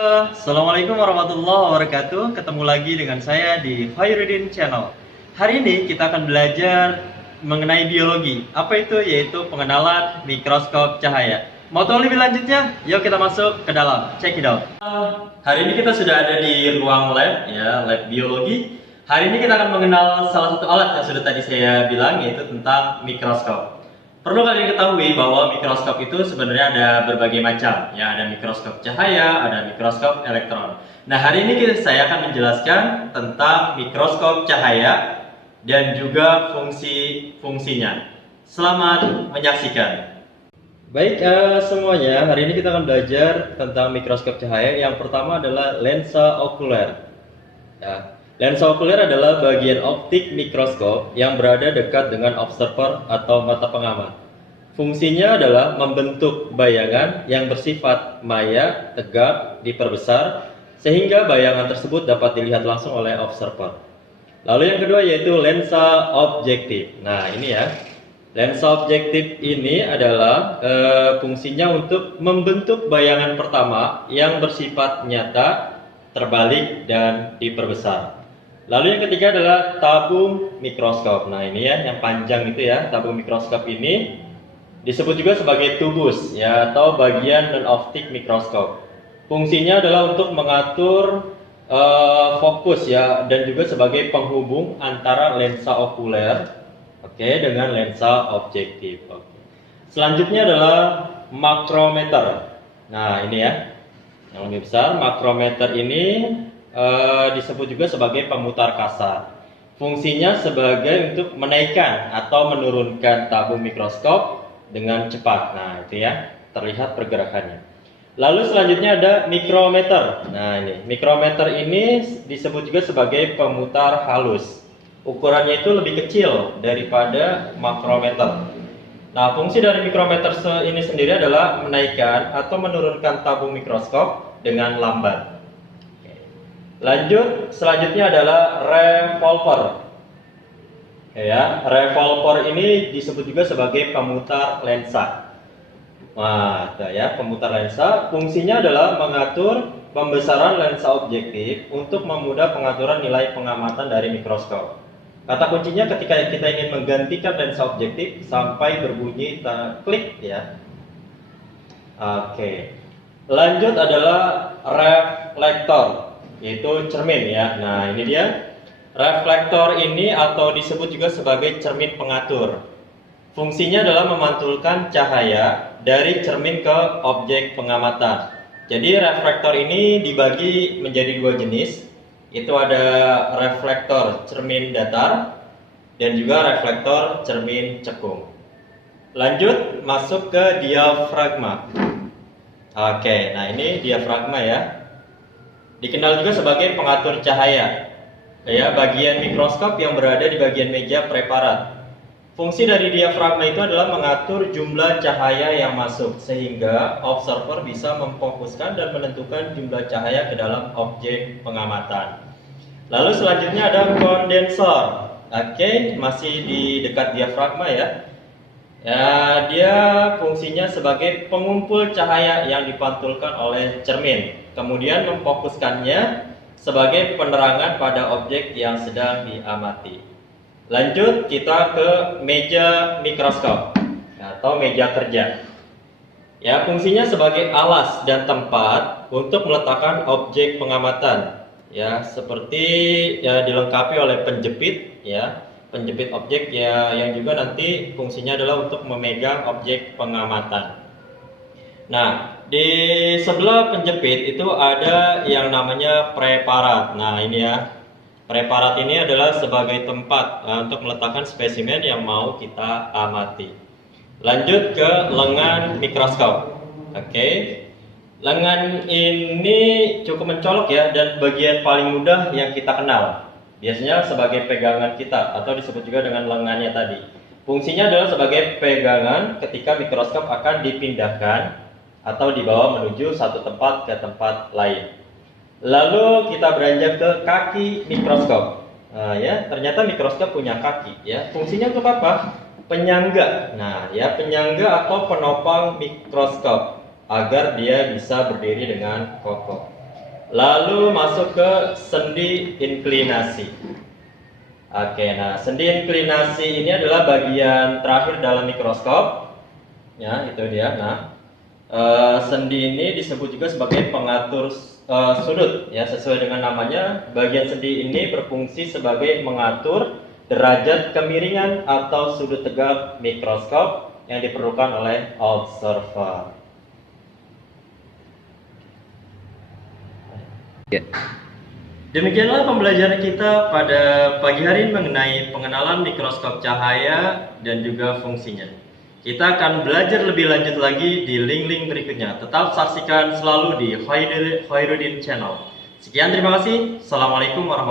Assalamualaikum warahmatullahi wabarakatuh. Ketemu lagi dengan saya di Khairuddin Channel. Hari ini kita akan belajar mengenai biologi. Apa itu? Yaitu pengenalan mikroskop cahaya. Mau tahu lebih lanjutnya? Yuk kita masuk ke dalam. Check it out. Hari ini kita sudah ada di ruang lab, ya, lab biologi. Hari ini kita akan mengenal salah satu alat yang sudah tadi saya bilang, yaitu tentang mikroskop. Perlu kalian ketahui bahwa mikroskop itu sebenarnya ada berbagai macam, ya, ada mikroskop cahaya, ada mikroskop elektron. Nah, hari ini saya akan menjelaskan tentang mikroskop cahaya dan juga fungsi-fungsinya. Selamat menyaksikan. Baik, semuanya, hari ini kita akan belajar tentang mikroskop cahaya. Yang pertama adalah lensa okuler. Ya. Lensa okuler adalah bagian optik mikroskop yang berada dekat dengan observer atau mata pengamat. Fungsinya adalah membentuk bayangan yang bersifat maya, tegak, diperbesar, sehingga bayangan tersebut dapat dilihat langsung oleh observer. Lalu yang kedua yaitu lensa objektif. Nah, ini ya. Lensa objektif ini adalah fungsinya untuk membentuk bayangan pertama yang bersifat nyata, terbalik, dan diperbesar. Lalu yang ketiga adalah tabung mikroskop. Nah, ini ya yang panjang itu ya, tabung mikroskop ini disebut juga sebagai tubus ya, atau bagian non-optik mikroskop. Fungsinya adalah untuk mengatur fokus ya, dan juga sebagai penghubung antara lensa okuler, oke, dengan lensa objektif. Selanjutnya adalah makrometer. Nah, ini ya yang lebih besar. Makrometer ini disebut juga sebagai pemutar kasar. Fungsinya sebagai untuk menaikkan atau menurunkan tabung mikroskop dengan cepat. Nah, itu ya, terlihat pergerakannya. Lalu selanjutnya ada mikrometer. Nah, ini mikrometer ini disebut juga sebagai pemutar halus. Ukurannya itu lebih kecil daripada makrometer. Nah, fungsi dari mikrometer ini sendiri adalah menaikkan atau menurunkan tabung mikroskop dengan lambat. Lanjut, selanjutnya adalah revolver. Ya, revolver ini disebut juga sebagai pemutar lensa. Nah, ya, pemutar lensa. Fungsinya adalah mengatur pembesaran lensa objektif untuk memudah pengaturan nilai pengamatan dari mikroskop. Kata kuncinya ketika kita ingin menggantikan lensa objektif sampai berbunyi klik ya. Oke. Lanjut adalah reflektor, yaitu cermin ya. Nah, ini dia. Reflektor ini atau disebut juga sebagai cermin pengatur. Fungsinya adalah memantulkan cahaya dari cermin ke objek pengamatan. Jadi reflektor ini dibagi menjadi dua jenis. Itu ada reflektor cermin datar dan juga reflektor cermin cekung. Lanjut masuk ke diafragma. Oke, nah ini diafragma ya. Dikenal juga sebagai pengatur cahaya, ya, bagian mikroskop yang berada di bagian meja preparat. Fungsi dari diafragma itu adalah mengatur jumlah cahaya yang masuk, sehingga observer bisa memfokuskan dan menentukan jumlah cahaya ke dalam objek pengamatan. Lalu selanjutnya ada kondensor. Oke, masih di dekat diafragma ya. Ya, dia fungsinya sebagai pengumpul cahaya yang dipantulkan oleh cermin, kemudian memfokuskannya sebagai penerangan pada objek yang sedang diamati. Lanjut kita ke meja mikroskop atau meja kerja. Ya, fungsinya sebagai alas dan tempat untuk meletakkan objek pengamatan. Ya, seperti ya dilengkapi oleh penjepit ya. Penjepit objek ya, yang juga nanti fungsinya adalah untuk memegang objek pengamatan. Nah, di sebelah penjepit itu ada yang namanya preparat. Nah, ini ya. Preparat ini adalah sebagai tempat untuk meletakkan spesimen yang mau kita amati. Lanjut ke lengan mikroskop. Oke. Lengan ini cukup mencolok ya, dan bagian paling mudah yang kita kenal. Biasanya sebagai pegangan kita atau disebut juga dengan lengannya tadi. Fungsinya adalah sebagai pegangan ketika mikroskop akan dipindahkan atau dibawa menuju satu tempat ke tempat lain. Lalu kita beranjak ke kaki mikroskop. Nah, ya, ternyata mikroskop punya kaki ya. Fungsinya untuk apa? Penyangga. Nah, ya, penyangga atau penopang mikroskop agar dia bisa berdiri dengan kokoh. Lalu masuk ke sendi inklinasi. Oke, nah sendi inklinasi ini adalah bagian terakhir dalam mikroskop. Ya, itu dia. Nah, sendi ini disebut juga sebagai pengatur sudut. Ya, sesuai dengan namanya, bagian sendi ini berfungsi sebagai mengatur derajat kemiringan atau sudut tegak mikroskop yang diperlukan oleh observer. Demikianlah pembelajaran kita pada pagi hari ini mengenai pengenalan mikroskop cahaya dan juga fungsinya. Kita akan belajar lebih lanjut lagi di link-link berikutnya. Tetap saksikan selalu di Khairuddin Channel. Sekian, terima kasih. Assalamualaikum warahmatullahi wabarakatuh.